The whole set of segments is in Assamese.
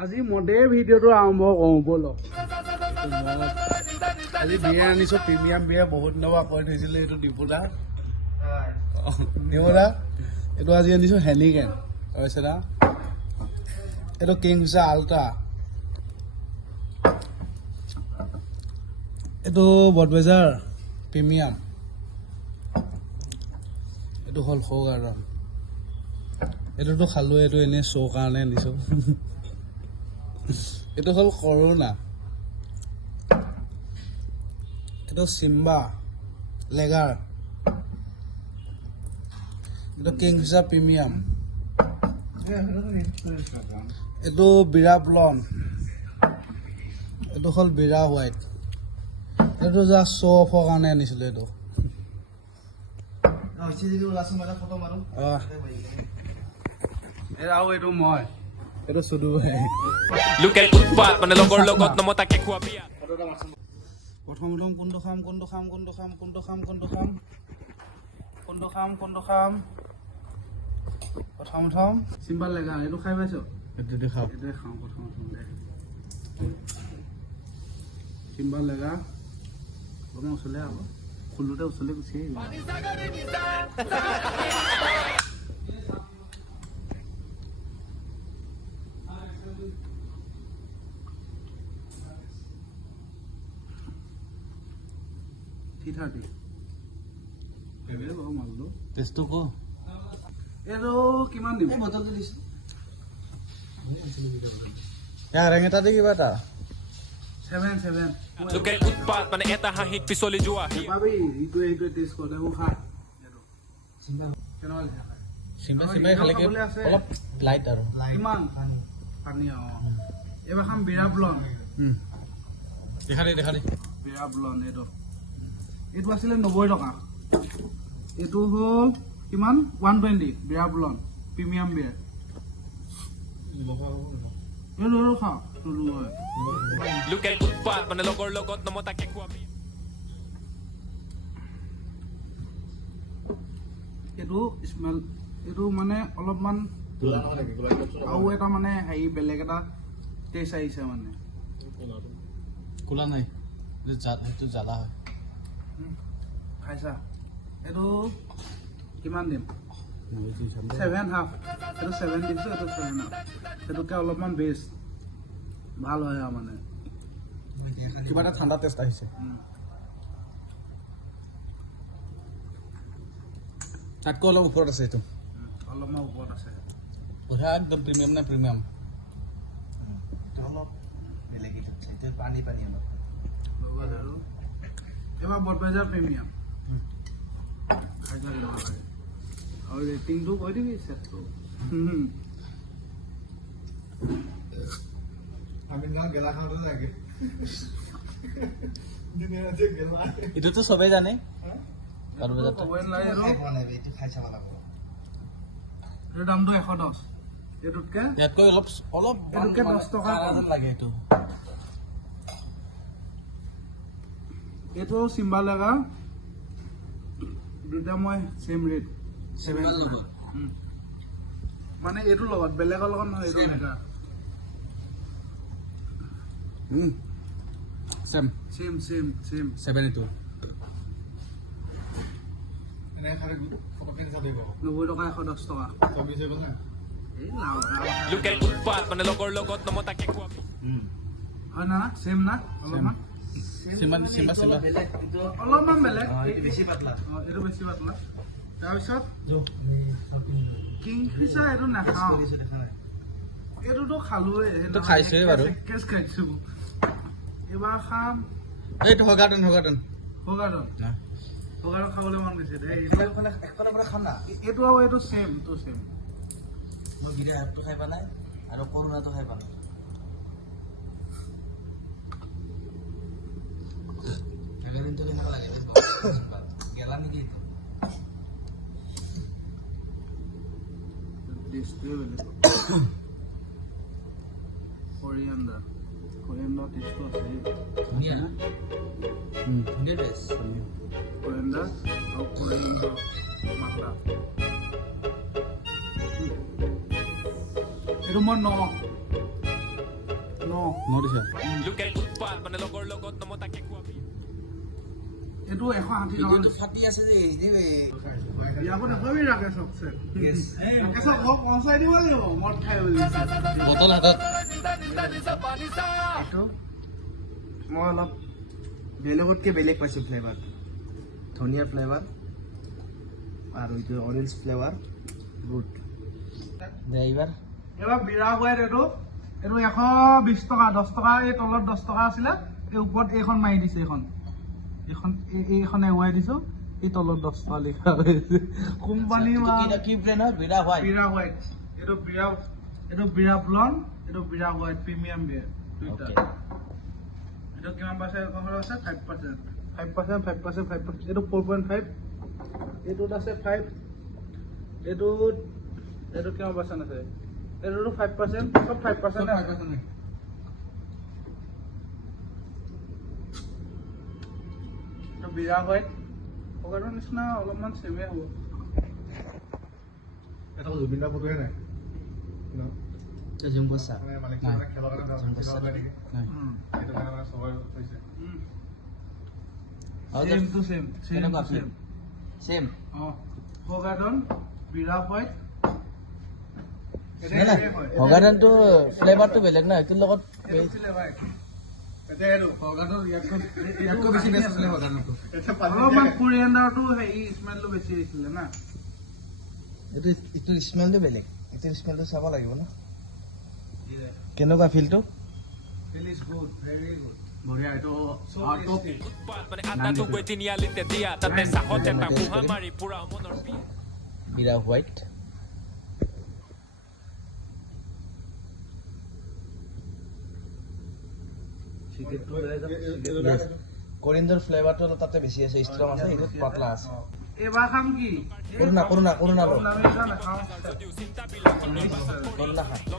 আজি মদে ভিডিঅ'টো আৰম্ভ কৰোঁ ব'লক। আজি বিয়া আনিছোঁ, প্ৰিমিয়াম বিয়া বহুত দিনৰ পৰা কৈ থৈছিলে। এইটো ডিপুদা এইটো আজি আনিছোঁ হেনিকেন হৈছে না। এইটো কিংফিছাৰ আল্ট্ৰা, এইটো বডৱেজাৰ প্ৰিমিয়াম, এইটো হ'ল সৌ গাৰ্ডন। এইটোতো খালোঁ, এইটো এনেই শ্ব' কাৰণে আনিছোঁ। এইটো হ'ল কৰোণা, এইটো চিম্বা লেগাৰ, এইটো কিংফিছাৰ প্ৰিমিয়াম, এইটো বিৰা ব্লন, এইটো হ'ল বিৰা হোৱাইট। এইটো জাষ্ট শ্ব' অফৰ কাৰণে আনিছিলোঁ। এইটো আৰু এইটো মই, এইটো চুদু প্ৰথম কোনটো খাম প্ৰথম চিম্পল লেগা। এইটো খাই পাইছ? এইটোৱে খাওঁ প্ৰথম দে। চিম্পল লেগা অকণমান ওচৰলৈ আকৌ, খোলোতে ওচৰলৈ গুচি আহিব। টেষ্টটো ক এইটো কিমান দিম? বটলটো দিছোঁ ৰেঙেটা দি কিবা এটা 7 পাবি। ইটোৱে টেষ্ট কৰ, দেখোন খা। অলপ লাইট আৰু ইমান পানী। এইবাৰ খাম বিৰা ব্লন। দেখা দি বিৰা ব্লন। এইটো আছিলে 90 টকা, এইটো হ'ল কিমান 120। বিৰা ব্লন প্ৰিমিয়াম বিয়াৰ। এইটো খাওঁ এইটো স্মেল, এইটো মানে অলপমান আৰু এটা মানে হেৰি বেলেগ এটা টেষ্ট আহিছে মানে। কোলা নাই, সেইটো জ্বালা হয়। খাইছা? এইটো কিমান দিম? 7.5। এইটো 7 দিছোঁ, এইটো 7.5। সেইটোকে অলপমান বেষ্ট ভাল হয় আৰু মানে কিবা এটা ঠাণ্ডা টেষ্ট আহিছে। তাতকৈ অলপ ওপৰত আছে, এইটো অলপমান ওপৰত আছে। বঢ়িয়া, একদম প্ৰিমিয়াম নে প্ৰিমিয়াম। অলপ বেলেগ পানী অলপ। এইবাৰ বডৱেজাৰ প্ৰিমিয়াম আৰু ৰেটিংটো কৈ দিবি চেটটো। এইটোতো চবেই জানে। দামটো 110। এইটোতকে ইয়াতকৈ অলপ এইটোতকে 10 টকা লাগে। এইটো চিম্বা লেগা, দুটা মই চেম ৰেট 7 মানে এইটোৰ লগত, বেলেগৰ লগত নহয়। এইটো লেগা চেম 7। এইটো 90 টকা, 110 টকা। হয় না? চেম না? অলপমান অলপমান বেলেগ, বেছি পাতলা। এইটো বেছি পাতলা। তাৰপিছত কিংফিছাৰ এইটো নাখাওঁ, এইটোতো খালোৱে, সেইটো খাইছোৱে বাৰু। খাইছো। এইবাৰ খাম এইটো হগাৰ্ডন খাবলৈ মন গৈছে। খাম না এইটো আৰু এইটো চেম। মই বিৰা এপটো খাই পোৱা নাই আৰু কৰোণাটো খাই পোৱা নাই। দিনটো কেনেকুৱা লাগে গেলা নেকি? কৰিয়েণ্ডাৰ টেষ্টটো আছে। ধুনীয়া টেষ্ট। কৰিয়েণ্ডাৰ আৰু কৰিয়েণ্ডাৰ মাত্ৰা। এইটো মই 9 নদিছা লোকেল উৎপাদ মানে লগৰ লগত নমতাকে খোৱাবি এইটো 160 টকা ফাটি আছে যে ইয়াকো নাখাবি ৰাকেশকছে ৰাকেশক মোক পঞ্চাই দিব লাগিব মদ খাই বুলি বটল হাতত এইটো মই অলপ বেলেগতকৈ বেলেগ পাইছোঁ ফ্লেভাৰ ধনিয়া ফ্লেভাৰ আৰু এইটো অৰেঞ্জ ফ্লেভাৰ গুড দে এইবাৰ বিৰা হোৱাই এইটো 120 টকা 10 টকা এই তলত 10 টকা আছিলে এই ওপৰত এইখন মাৰি দিছে এইখন এৱাই দিছো এই তলত 10 টকা লিখা হৈছে কোম্পানী কি ব্ৰেণ্ড হয় বিৰা হোৱাইট এইটো বিৰা ব্লণ্ড এইটো বিৰা হোৱাইট প্ৰিমিয়াম বিয়াৰ দুইটা এইটো কিমান পাৰ্চেণ্ট আছে 5% এইটো 4.5 এইটোত আছে 5 এইটো কিমান পাৰ্চেণ্ট আছে এইটোতো 5% সব 5% এইটো বিৰা হোৱাইট পকাটোৰ নিচিনা অলপমান চেমে হ'ব এটা জুবিনদা ফটোহে নাই জুম বছা মানে খেলৰ কাৰণে নেকি সেইটো কাৰণে মানে চবৰে হৈছে সেম টু সেম কেনেকুৱা সেম ফগাটন বিৰা হোৱাইট ভগানটো ফ্লেভাৰটো বেলেগ না এইটোৰ লগত অলপমান কোৰিয়াণ্ডাৰটো হেৰি স্মেলটো বেছি আহিছিলে না এইটো স্মেলটো বেলেগ এইটোৰ স্মেলটো চাব লাগিব ন কেনেকুৱা ফিলটো বঢ়িয়া এইটো উৎপাদ মানে আটাটো গৈ তিনিআলিতে দিয়া তাতে চাহত এটা কুহা মাৰি পুৰা মনৰ বিয়া বিৰা হোৱাইট কৰিন্দৰ ফ্লেভাৰটো তাতে বেছি আছে ষ্ট্ৰং আছে এইটোত পাতলা আছে এইবাৰ খাম কি কৰোণা নাখাওঁ কৰোণা খা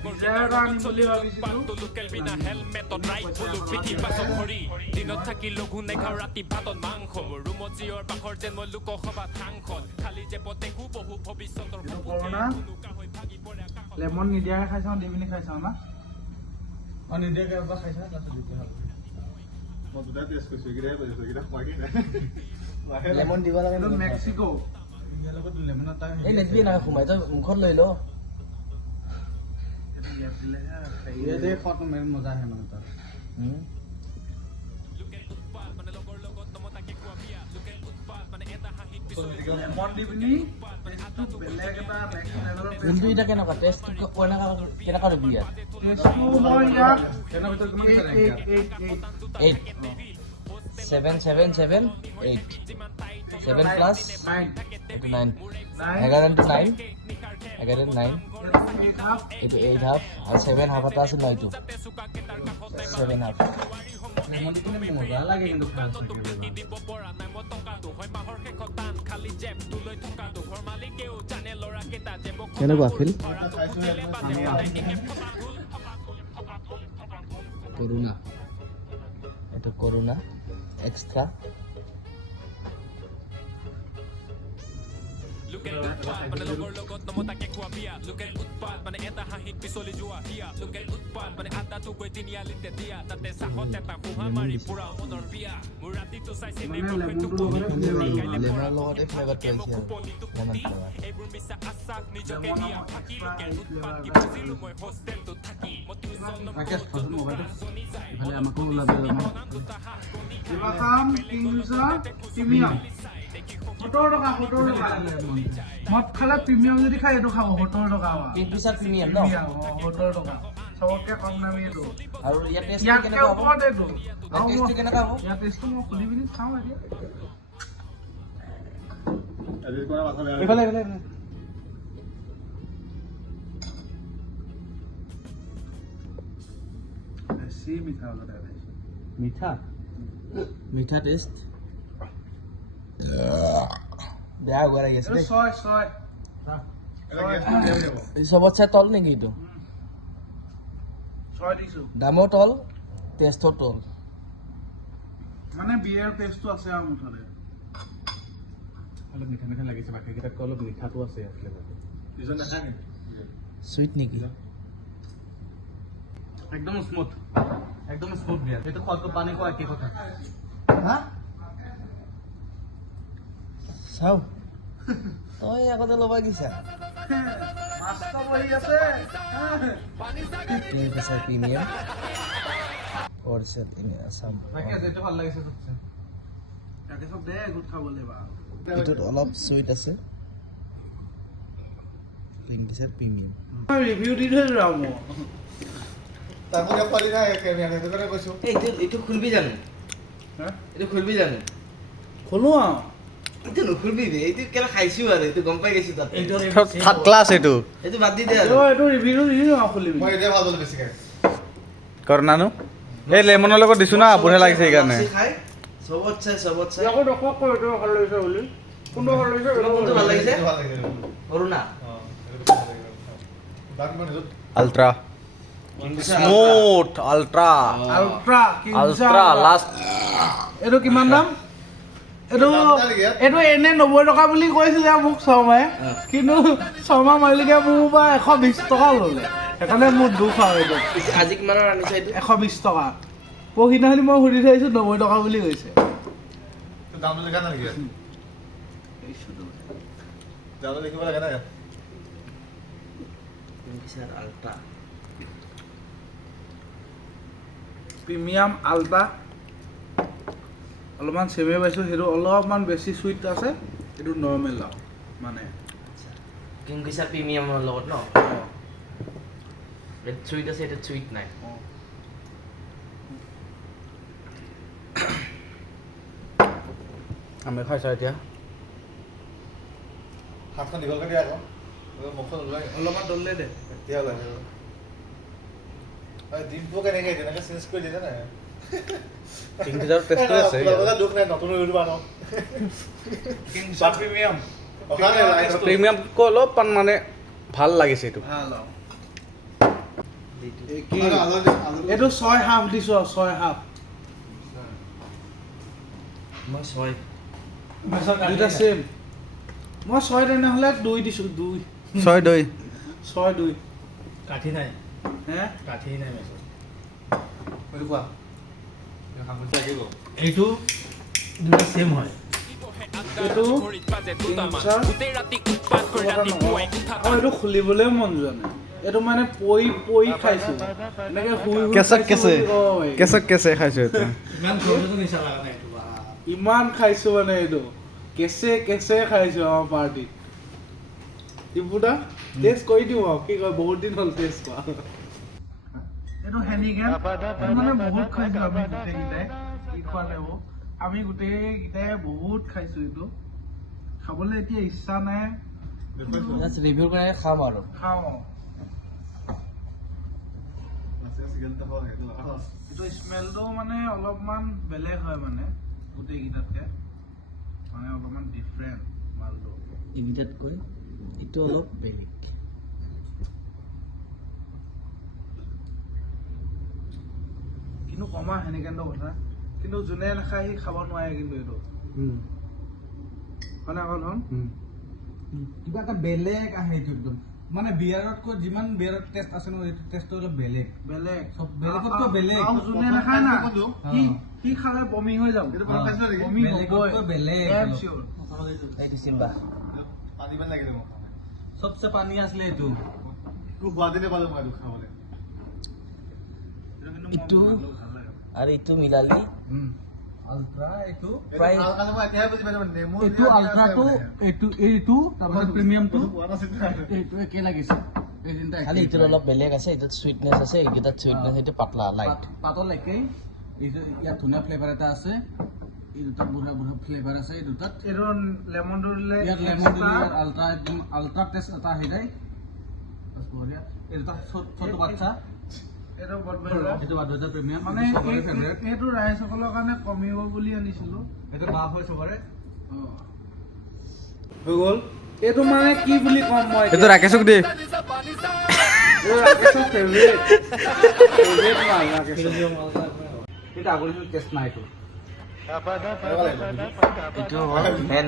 ডিজায়াৰটো আনিম বুলি ভাবিছিলো লোকেল বিনা হেলমেটত নাই ফুলো পিঠি পাছত ভৰি দিনত থাকি লঘু নেখাওঁ ৰাতি ভাতত মাংস ৰুমত জিঅৰ বাখৰ যেন মই লোকসভাত সাংসদ খালি যে পতেকো বহু ভৱিষ্যতৰ কৰোণা লেমন নিদিয়াকৈ খাই চাওঁ দি পিনি খাই চাওঁ না নিদিয়াকৈ এবাৰ খাই চাওঁ তাৰপিছত দ্বিতীয় মই দুটা টেষ্ট কৰিছোঁ এইকেইটাই কৰিছোঁ এইকেইটা খোৱাগৈ নাই লেমন দিব লাগে এইটো মেক্সিকো ইয়াৰ লগত লেমন এটা এই নেটবি না সোমাই তই মুখত লৈ ল মজা আহে মানে তাৰ লোকেল উৎপাদ মানে লগৰ লগত নমতাকে খোৱাবি লোকেল উৎপাদ মানে এটা হাঁহিত লেমন দি পিনি টেষ্টটো বেলেগ এটা নেক্সট লেভেলৰ যোনটো এতিয়া কেনেকুৱা টেষ্ট কেনেকুৱা দিবি ইয়াত টেষ্টটো মই ইয়াত 8 7 7 7 8 7 প্লাস 9 এইটো 9 11 to 9 11 9 এইটো 8 হাফ আৰু 7 হাফ এটা আছে ন এইটো 7 হাফ মজা লাগে কিন্তু দিব পৰা নাই মই টকাটো হয় মাহৰ শেষত টান খালি জেপটো লৈ থকাটো ঘৰ মালিকেও জানে ল'ৰা কেইটা জেব কেনেকুৱা ফিল কৰোণা এইটো কৰোণা এক্সট্ৰা লোকেল উৎপাদ মানে লগৰ লগত নমতাকে খোৱাবি লোকেল উৎপাদ মানে এটা হাঁহিত পিছলি যোৱা হিয়া লোকেল উৎপাদ মানে আটাটো গৈ তিনিআলিতে দিয়া তাতে চাহত এটা কুহা মাৰি পুৰা মনৰ বিয়া মোৰ ৰাতিটো চাইছে লেমনৰ লগতে ফ্লেভাৰটো আহিছে লেমন ফ্লেভাৰ এইবোৰ মিছা আশ্বাস নিজকে দিয়া থাকি লোকেল উৎপাদ কি বুজিলো মই হোষ্টেলটো থাকি মই এইবাৰ খাম কিংফিছাৰ প্ৰিমিয়াম 70 টকা মদ খালে প্ৰিমিয়াম যদি খাই এইটো খাব 70 টকা কিংফিছাৰ প্ৰিমিয়াম ন 70 টকা চবতকে কম দামী এইটো আৰু ইয়াৰ টেষ্ট ইয়াতকে কেনেকুৱা হ'ব ওপৰত এইটো টেষ্টটো কেনেকুৱা হ'ব ইয়াৰ টেষ্টটো মই সুধি পিনি চাওঁ এতিয়া আজি কৰা মাথা বেয়া এইফালে বেছি মিঠা লগতে মিঠা মিঠা টেষ্ট বেয়া হোৱা লাগি আছে দেই ছয় চবতছে তল নেকি এইটো দিছো দামৰ তল টেষ্টৰ তল মানে বিয়াৰ টেষ্টটো আছে আৰু মুঠতে অলপ মিঠা মিঠা লাগিছে বাকীকেইটাতকৈ অলপ মিঠাটো আছে ফ্লেভাৰটো দুজন নাখায় নেকি চুইট নেকি একদম স্মুথ বিয়াৰ এইটো খোৱাটো পানী খোৱা একেই কথা হা চাও তই আগতে ল'বা গৈছা প্ৰিমিয়াম আছাম বাকী আজি এইটো ভাল লাগিছে চবচে তাকে চব দে গোট খাবলৈ বা এইটোত অলপ চুইট আছে লিংক দিছে প্ৰিমিয়াম ৰিভিউ দি থৈছো আৰু মই এইটো খুলবি জানো এইটো খুলবি জানো খোলো আৰু এইটো নুখুলবি বে এইটো কেলা খাইছো আৰু এইটো গম পাই গৈছো তাতে থাৰ্ড ক্লাছ এইটো এইটো বাদ দি দে আৰু এইটো ৰিভিউ দি দিওঁ আৰু খুলিবি কৰনানো এই লেমনৰ লগত দিছো না বঢ়িয়া লাগিছে সেইকাৰণে খাই চবত চাই আকৌ দৰ্শক কৈ এইটো ভাল লাগিছে বুলি কোনটো ভাল লাগিছে কোনটো ভাল লাগিছে সৰু না ultra smooth ultra ultra last এইটো কিমান দাম এইটো এনে 90 টকা বুলি কৈছিলে মোক শৰ্মাই কিন্তু শৰ্মা মালিকে মোৰ পৰা 120 টকা ল'লে সেইকাৰণে মোৰ দুখ আৰু এইটো আজি কিমানৰ আনিছে এইটো 120 টকা পৰহিদিনাখনি মই সুধি থৈছো 90 টকা বুলি কৈছে আল্ট্ৰা প্ৰিমিয়াম আল্ট্ৰা অলপমান চেমে পাইছোঁ সেইটো অলপমান বেছি চুইট আছে এইটো নৰ্মেল আৰু মানে কিংফিচাৰ প্ৰিমিয়ামৰ লগত ন এইটো চুইট আছে এইটো চুইট নাই আমি খাইছা এতিয়া হাতখন দীঘলকৈ দিয়া আকৌ মুখখন ওলাই অলপমান দলে দে এতিয়া ওলাই ডিমটো কেনেকৈ তেনেকৈ চেঞ্জ কৰি দিয়ে নাই কিংফিচাৰ টেষ্টটো আছে দুখ নাই নতুন হৈ দিবা ন প্ৰিমিয়াম প্ৰিমিয়ামতকৈ অলপমান মানে ভাল লাগিছে এইটো ভাল এইটো 6 হাফ দিছো 6 হাফ মই ছয় দুটা সেম মই 6 তেনেহ'লে 2 দিছো 2 6 2 কাঠি নাই হে কাঠি নাই মেছত কোৱা এইটো দুটা সেম হয় এইটো এইটো খুলিবলৈ মন যোৱা নাই এইটো মানে পই খাইছো এনেকে কেঁচে খাইছো এইটো ইমান খাইছো মানে এইটো কেঁচে খাইছো আমাৰ পাৰ্টিত টিপুদা টেষ্ট কৰি দিওঁ আৰু কি কয় বহুত দিন হ'ল টেষ্ট কৰা এইটো হেনিগেন মানে বহুত খাইছো আমি গোটেইকেইটাই কি খোৱা লাগিব আমি গোটেইকেইটাই বহুত খাইছো এইটো খাবলৈ এতিয়া ইচ্ছা নাই ৰিভিউ কৰি খাম আৰু খাওঁ এইটো স্মেলটো মানে অলপমান বেলেগ হয় মানে গোটেইকেইটাতকৈ মানে অলপমান ডিফাৰেণ্ট মালটো এইকেইটাতকৈ এইটো অলপ বেলেগ কিন্তু কমা সেনেকেতো কথা কিন্তু যোনে নাখায় সি খাব নোৱাৰে কিন্তু এইটো মানে অকল হ'ল কিবা এটা বেলেগ আহে এইটো একদম মানে বিয়াৰতকৈ যিমান বিয়াৰত টেষ্ট আছে ন এইটো টেষ্টটো অলপ বেলেগ চব বেলেগতকৈ বেলেগ আৰু যোনে নাখায় না সি খালে বমি হৈ যাব বমি বেলেগতকৈ বেলেগ হ'বই চিয়'ৰ এইটো চিম্বা পানী ইমান লাগে মোক চবচে পানী আছিলে এইটো সোৱাদে নাপালোঁ মই এইটো খাবলৈ ইটো আৰু ইটো মিলালি আল্ট্ৰা এইটো প্ৰায় মই এতিয়াহে বুজি পাইছোঁ নেমু এইটো আল্ট্ৰাটো এইটো তাৰপিছত প্ৰিমিয়ামটো এইটো একে লাগিছে এই তিনিটা খালি ইটোৰ অলপ বেলেগ আছে এইটোত চুইটনেছ আছে এইকেইটাত চুইটনেছ এইটো পাতলা লাইট পাতল একেই ইয়াত ধুনীয়া ফ্লেভাৰ এটা আছে এই দুটাত বুঢ়া ফ্লেভাৰ আছে এই দুটাত এইটো লেমনটো দিলে ইয়াত লেমন দিলে ইয়াত আল্ট্ৰা একদম আল্ট্ৰা টেষ্ট এটা আহি যায় বঢ়িয়া এই দুটা ছোট বাচ্চা এইটো এইটো বাধ্যতা প্ৰিমিয়াম মানে এইটো ৰাইজসকলৰ কাৰণে কমিব বুলি আনিছিলো এইটো বাফ হয় চবৰে হৈ গ'ল এইটো মানে কি বুলি ক'ম মই এইটো ৰাকেশক দে ৰাকেশৰ ফেভৰেট মাল ৰাকেশৰ এইটো আগৰ টেষ্ট নাই এইটো এইটো মেন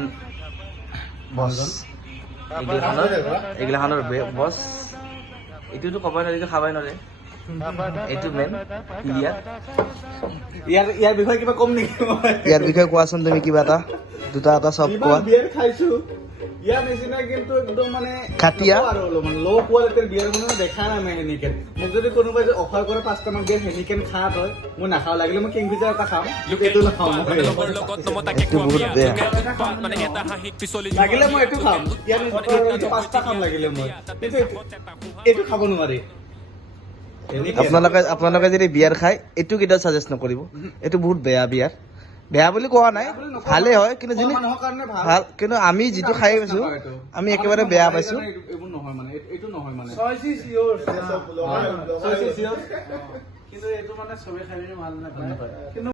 বছ এইগিলাখনৰ বছ এইটোতো ক'বই নোৱাৰি খাবই নোৱাৰে এইটো মেইন ইয়াৰ ইয়াৰ বিষয়ে কিবা কম নেকি ইয়াৰ বিষয়ে কোৱাচোন তুমি কিবা এটা দুটা এটা চব কোৱা বিয়াৰ খাইছো ইয়াৰ নিচিনা কিন্তু একদম মানে খাটিয়া আৰু অলপমান ল' কোৱালিটিৰ বিয়াৰ মানে দেখা নাই মই হেনিকেন মোক যদি কোনোবাই যে অফাৰ কৰে 5টা মান বিয়াৰ হেনিকেন খা তই মই নাখাওঁ লাগিলে মই কিংফিচাৰ এটা খাম এইটো নাখাওঁ এইটো বহুত বেয়া লাগিলে মই এইটো খাম ইয়াৰ নিচিনা 5টা খাম লাগিলে মই কিন্তু এইটো খাব নোৱাৰি আপোনালোকে যদি বিয়াৰ খায় এইটো কেতিয়াও ছাজেষ্ট নকৰিব এইটো বহুত বেয়া বিয়াৰ বেয়া বুলি কোৱা নাই ভালেই হয় কিন্তু যিনি মানুহৰ কাৰণে ভাল কিন্তু আমি যিটো খাই পাইছো আমি একেবাৰে বেয়া পাইছো এইবোৰ নহয় মানে এইটো নহয় মানে কিন্তু এইটো মানে চবে খাই ভাল নাপায় কিন্তু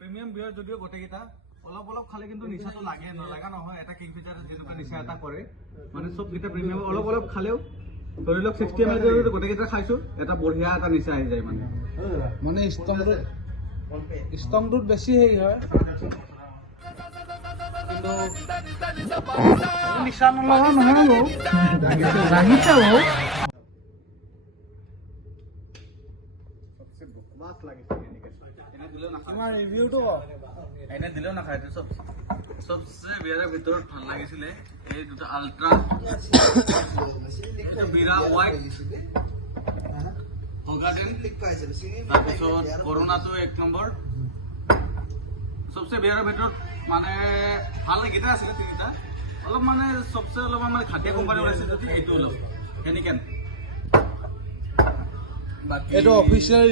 প্ৰিমিয়াম বিয়াৰ যদিও গোটেইকেইটা অলপ অলপ খালে কিন্তু নিচাটো লাগে নলগা নহয় এটা কিংফিচাৰ যেনেকুৱা নিচা এটা কৰে মানে চবকেইটা প্ৰিমিয়াম অলপ অলপ খালেও ধৰি লওক 60 ml যদি গোটেইকেইটা খাইছো এটা বঢ়িয়া এটা নিচা আহি যায় মানে মানে ষ্টংটোত বেছি হেৰি হয় কিন্তু নিচা নলগা নহয় বাৰু লাগিছে বাৰু আমাৰ ৰিভিউটো এনে দিলেও নাখায় চবচে বিয়াৰৰ ভিতৰত ভাল লাগিছিলে এই দুটা আল্ট্ৰা বিৰা হোৱাইট অগাৰ্ডেন তাৰপিছত কৰোণাটো 1 নম্বৰ চবচে বিয়াৰৰ ভিতৰত মানে ভাল এইকেইটা আছিলে তিনিটা অলপ মানে চবচে অলপমান মানে খাটিয়া কোম্পানী ওলাইছে যদি এইটো অলপ হেনিকেন এইটো অফিচিয়েল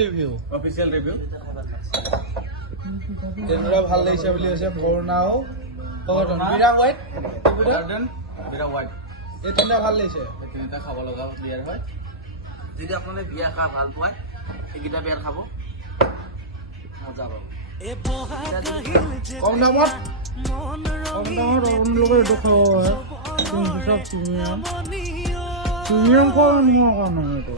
ৰিভিউ তেনেকুৱা ভাল লাগিছে বুলি কৈছে কৰোণাও বিৰা হোৱাইট বিৰা হোৱাইট এই তিনিটা ভাল লাগিছে এই তিনিটা খাব লগা বিয়াৰ হয় যদি আপোনালোকে বিয়া খা ভাল পায় এইকেইটা বিয়াৰ খাব মজা পাব কম দামত আপোনালোকে এইটো খাব পাৰে প্ৰিমিয়াম খোৱা নোহোৱা কাৰণে এইটো